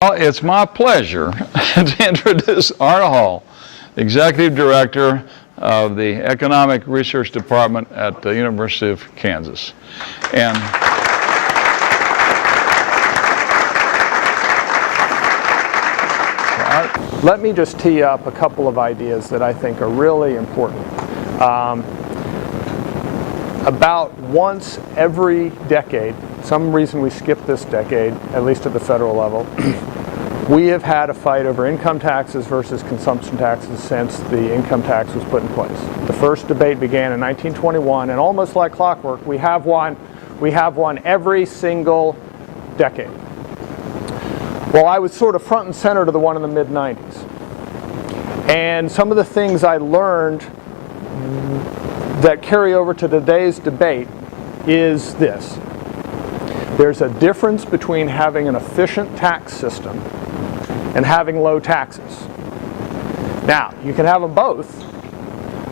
Well, it's my pleasure to introduce Art Hall, Executive Director of the Economic Research Department at the University of Kansas. And let me just tee up a couple of ideas that I think are really important. About once every decade, some reason we skip this decade, at least at the federal level, we have had a fight over income taxes versus consumption taxes since the income tax was put in place. The first debate began in 1921, and almost like clockwork, we have one every single decade. Well, I was sort of front and center to the one in the mid-90s. And some of the things I learned that carry over to today's debate is this. There's a difference between having an efficient tax system and having low taxes. Now, you can have them both,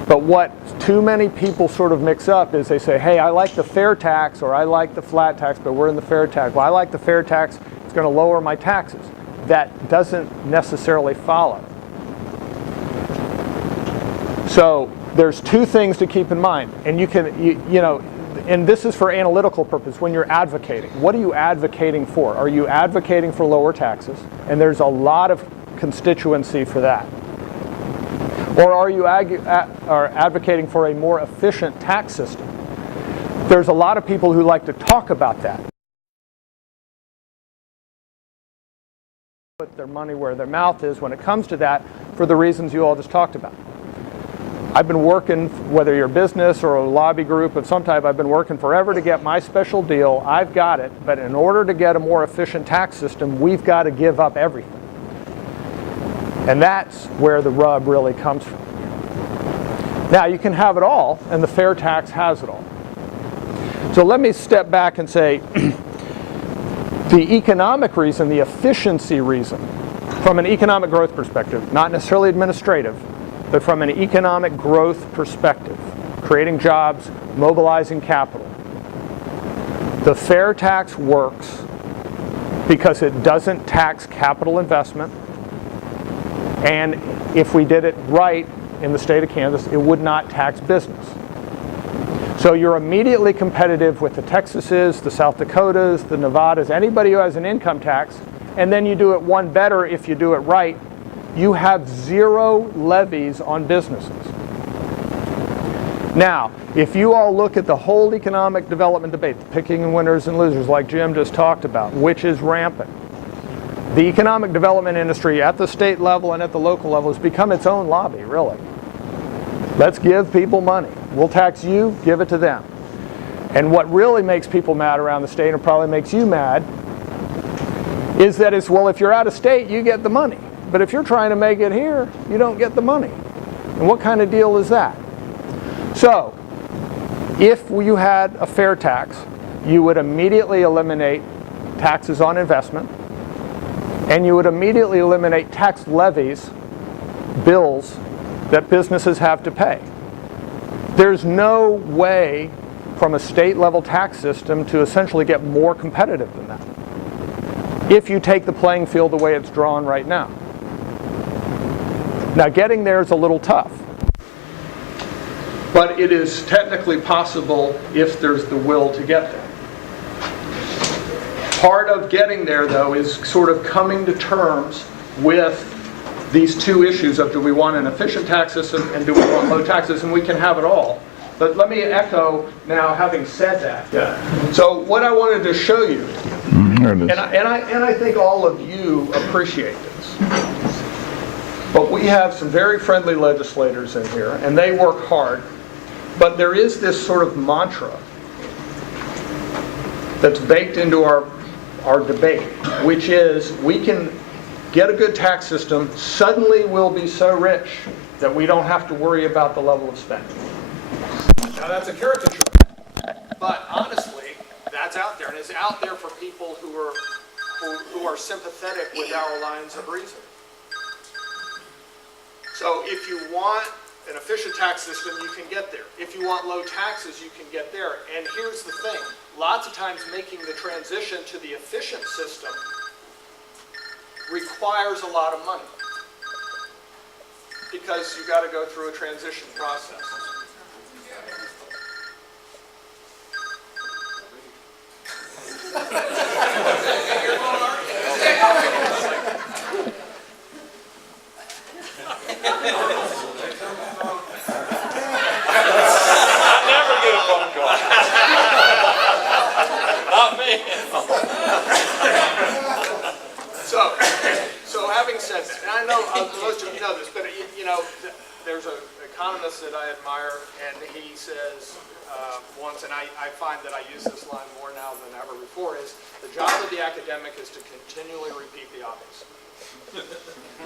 but what too many people sort of mix up is they say, hey, I like the fair tax or I like the flat tax, but we're in the fair tax. Well, I like the fair tax, it's going to lower my taxes. That doesn't necessarily follow. So there's two things to keep in mind, and you know, and this is for analytical purpose when you're advocating. What are you advocating for? Are you advocating for lower taxes? And there's a lot of constituency for that. Or are you advocating for a more efficient tax system? There's a lot of people who like to talk about that. Put their money where their mouth is when it comes to that for the reasons you all just talked about. I've been working, whether you're a business or a lobby group of some type, I've been working forever to get my special deal. I've got it, but in order to get a more efficient tax system, we've got to give up everything. And that's where the rub really comes from. Now, you can have it all, and the fair tax has it all. So let me step back and say, the economic reason, the efficiency reason, from an economic growth perspective, not necessarily administrative, but from an economic growth perspective, creating jobs, mobilizing capital. The fair tax works because it doesn't tax capital investment, and if we did it right in the state of Kansas, it would not tax business. So you're immediately competitive with the Texases, the South Dakotas, the Nevadas, anybody who has an income tax, and then you do it one better if you do it right. You have zero levies on businesses. Now, if you all look at the whole economic development debate, the picking winners and losers like Jim just talked about, which is rampant, the economic development industry at the state level and at the local level has become its own lobby, really. Let's give people money. We'll tax you, give it to them. And what really makes people mad around the state, and probably makes you mad, is that it's, well, if you're out of state, you get the money. But if you're trying to make it here, you don't get the money. And what kind of deal is that? So, if you had a fair tax, you would immediately eliminate taxes on investment, and you would immediately eliminate tax levies, bills, that businesses have to pay. There's no way from a state level tax system to essentially get more competitive than that, if you take the playing field the way it's drawn right now. Now, getting there is a little tough, but it is technically possible if there's the will to get there. Part of getting there, though, is sort of coming to terms with these two issues of do we want an efficient tax system and do we want low taxes, and we can have it all. But let me echo now, having said that. Yeah. So what I wanted to show you, and I think all of you appreciate this, but we have some very friendly legislators in here, and they work hard. But there is this sort of mantra that's baked into our debate, which is we can get a good tax system, suddenly we'll be so rich that we don't have to worry about the level of spending. Now that's a caricature, but honestly, that's out there, and it's out there for people who are sympathetic with our lines of reason. So if you want an efficient tax system, you can get there. If you want low taxes, you can get there. And here's the thing. Lots of times making the transition to the efficient system requires a lot of money because you got to go through a transition process. So having said that, and I know most of you know this, but you know, there's an economist that I admire, and he says once, and I find that I use this line more now than ever before, is the job of the academic is to continually repeat the obvious.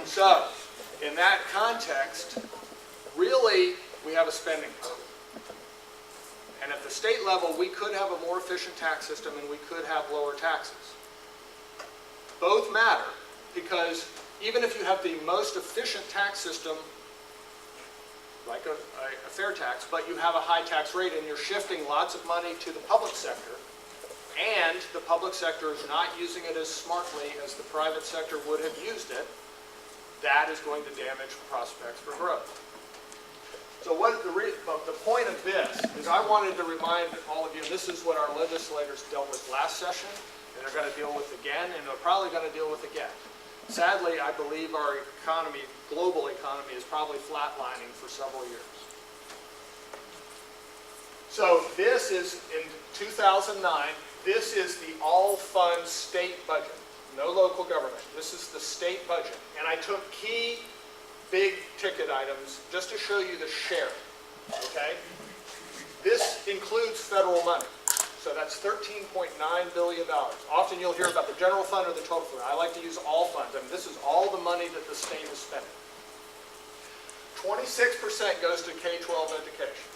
So, in that context, really, we have a spending problem. And at the state level, we could have a more efficient tax system and we could have lower taxes. Both matter because even if you have the most efficient tax system, like a fair tax, but you have a high tax rate and you're shifting lots of money to the public sector, and the public sector is not using it as smartly as the private sector would have used it, that is going to damage prospects for growth. So the point of this is I wanted to remind all of you, and this is what our legislators dealt with last session, and they're going to deal with again, and they're probably going to deal with again. Sadly, I believe our economy, global economy, is probably flatlining for several years. So this is, in 2009, this is the all-funds state budget, no local government. This is the state budget. And I took key big ticket items just to show you the share, okay? This includes federal money. So that's $13.9 billion. Often you'll hear about the general fund or the total fund. I like to use all funds. I mean, this is all the money that the state is spending. 26% goes to K-12 education.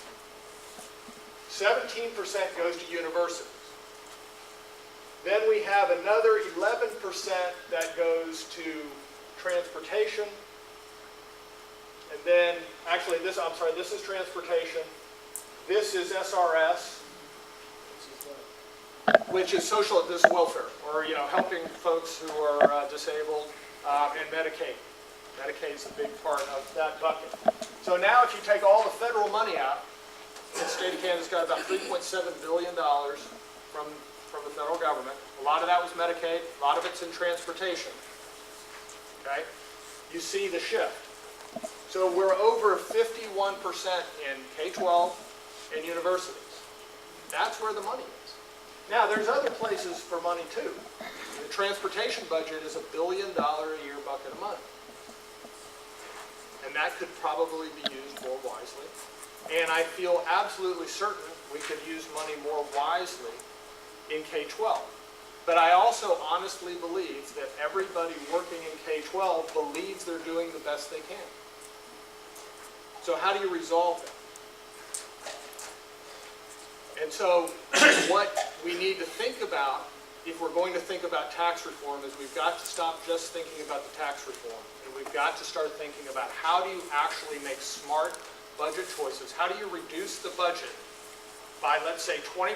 17% goes to universities. Then we have another 11% that goes to transportation. And then, actually, this is transportation. This is SRS, which is this is welfare, or helping folks who are disabled, and Medicaid. Medicaid is a big part of that bucket. So now, if you take all the federal money out, the state of Kansas got about $3.7 billion from the federal government. A lot of that was Medicaid. A lot of it's in transportation. Okay, you see the shift. So we're over 51% in K-12 and universities. That's where the money is. Now, there's other places for money, too. The transportation budget is $1 billion a year bucket of money. And that could probably be used more wisely. And I feel absolutely certain we could use money more wisely in K-12. But I also honestly believe that everybody working in K-12 believes they're doing the best they can. So how do you resolve that? And so what we need to think about, if we're going to think about tax reform, is we've got to stop just thinking about the tax reform. And we've got to start thinking about how do you actually make smart budget choices? How do you reduce the budget by, let's say, 20%,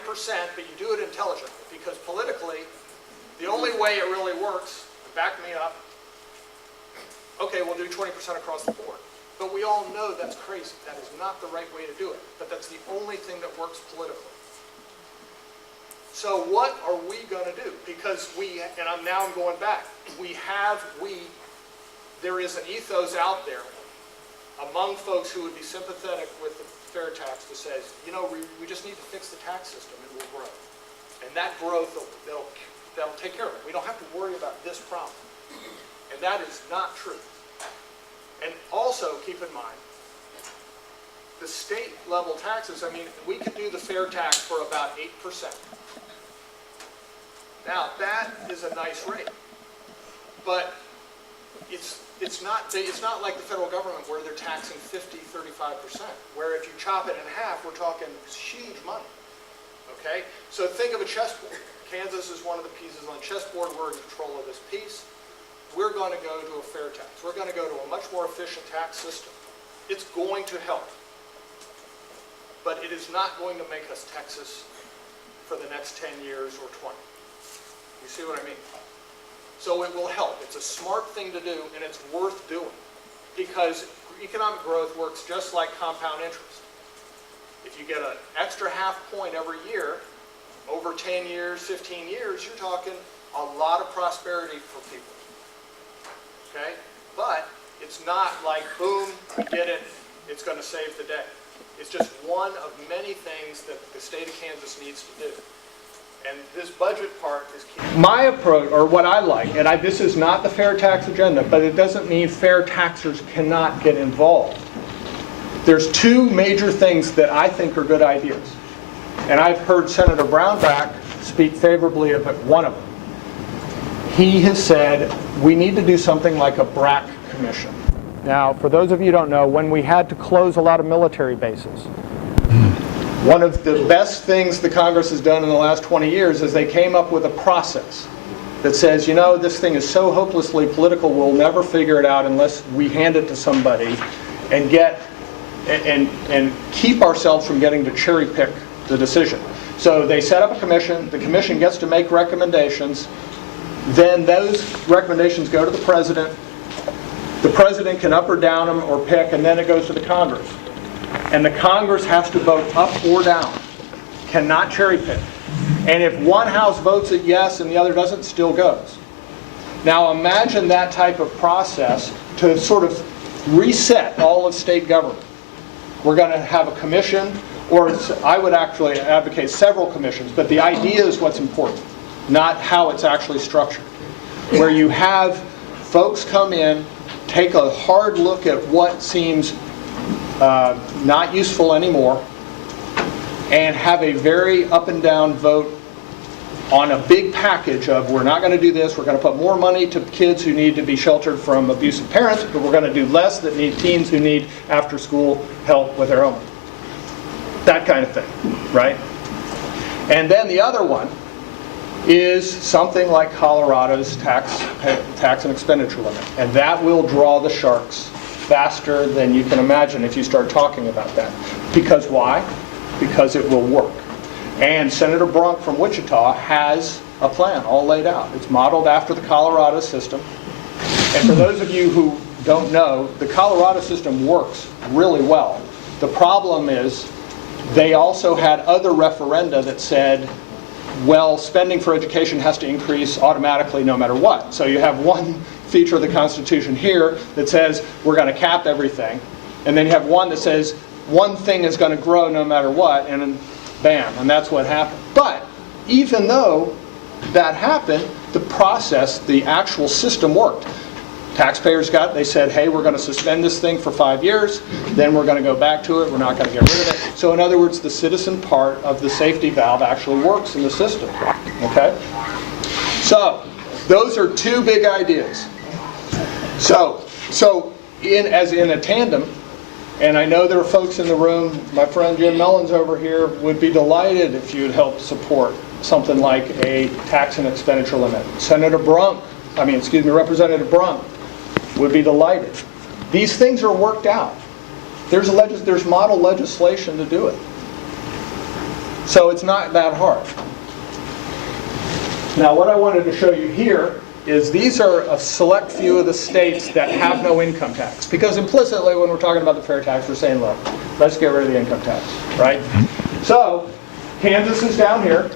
but you do it intelligently? Because politically, the only way it really works, back me up, okay, we'll do 20% across the board. But we all know that's crazy. That is not the right way to do it. But that's the only thing that works politically. So what are we going to do? Because I'm going back, there is an ethos out there among folks who would be sympathetic with the fair tax that says, we just need to fix the tax system and we'll grow. And that growth, that'll take care of it. We don't have to worry about this problem. And that is not true. And also, keep in mind, the state level taxes, we could do the fair tax for about 8%. Now, that is a nice rate. But it's not like the federal government where they're taxing 35%, where if you chop it in half, we're talking huge money. Okay? So think of a chessboard. Kansas is one of the pieces on the chessboard. We're in control of this piece. We're going to go to a fair tax. We're going to go to a much more efficient tax system. It's going to help. But it is not going to make us Texas for the next 10 years or 20. You see what I mean? So it will help. It's a smart thing to do, and it's worth doing, because economic growth works just like compound interest. If you get an extra half point every year, over 10 years, 15 years, you're talking a lot of prosperity for people. Okay? But it's not like, boom, we did it, it's going to save the day. It's just one of many things that the state of Kansas needs to do. And this budget part is key. My approach, or what I like, and this is not the fair tax agenda, but it doesn't mean fair taxers cannot get involved. There's two major things that I think are good ideas. And I've heard Senator Brownback speak favorably of one of them. He has said we need to do something like a BRAC commission. Now, for those of you who don't know, when we had to close a lot of military bases, one of the best things the Congress has done in the last 20 years is they came up with a process that says, you know, this thing is so hopelessly political, we'll never figure it out unless we hand it to somebody and and keep ourselves from getting to cherry pick the decision. So they set up a commission, the commission gets to make recommendations, then those recommendations go to the president can up or down them or pick, and then it goes to the Congress. And the Congress has to vote up or down, cannot cherry pick. And if one house votes it yes and the other doesn't, still goes. Now imagine that type of process to sort of reset all of state government. We're going to have a commission, or I would actually advocate several commissions, but the idea is what's important, not how it's actually structured. Where you have folks come in, take a hard look at what seems not useful anymore, and have a very up and down vote on a big package of, we're not going to do this, we're going to put more money to kids who need to be sheltered from abusive parents, but we're going to do less that need teens who need after school help with their own. That kind of thing, right? And then the other one is something like Colorado's tax and expenditure limit. And that will draw the sharks faster than you can imagine if you start talking about that. Because why? Because it will work. And Senator Brunk from Wichita has a plan all laid out. It's modeled after the Colorado system. And for those of you who don't know, the Colorado system works really well. The problem is they also had other referenda that said, well, spending for education has to increase automatically no matter what. So you have one feature of the Constitution here that says we're going to cap everything. And then you have one that says one thing is going to grow no matter what, and then bam, and that's what happened. But even though that happened, the process, the actual system worked. Taxpayers they said, hey, we're going to suspend this thing for 5 years, then we're going to go back to it, we're not going to get rid of it. So in other words, the citizen part of the safety valve actually works in the system. Okay? So, those are two big ideas. So in a tandem, and I know there are folks in the room, my friend Jim Mellons over here would be delighted if you'd help support something like a tax and expenditure limit. Representative Brunk would be delighted. These things are worked out. There's model legislation to do it. So it's not that hard. Now what I wanted to show you here is these are a select few of the states that have no income tax. Because implicitly when we're talking about the fair tax, we're saying, look, let's get rid of the income tax, right? So Kansas is down here.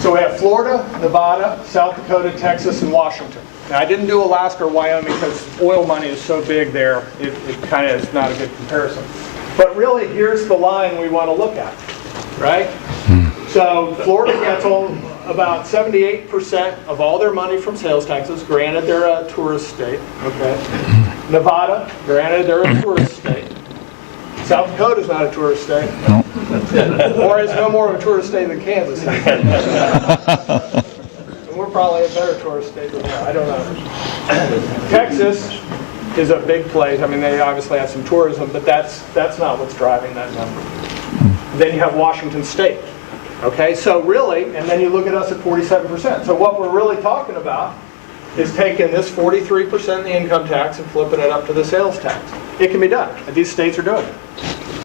So we have Florida, Nevada, South Dakota, Texas, and Washington. Now I didn't do Alaska or Wyoming because oil money is so big there, it kind of is not a good comparison. But really, here's the line we want to look at, right? So Florida gets about 78% of all their money from sales taxes. Granted, they're a tourist state. Okay. Nevada, granted, they're a tourist state. South Dakota's not a tourist state. No. Or is no more of a tourist state than Kansas. We're probably a better tourist state than that. I don't know. Texas is a big place. I mean, they obviously have some tourism, but that's not what's driving that number. Then you have Washington State. Okay, so really, and then you look at us at 47%. So what we're really talking about is taking this 43% in the income tax and flipping it up to the sales tax. It can be done. These states are doing it.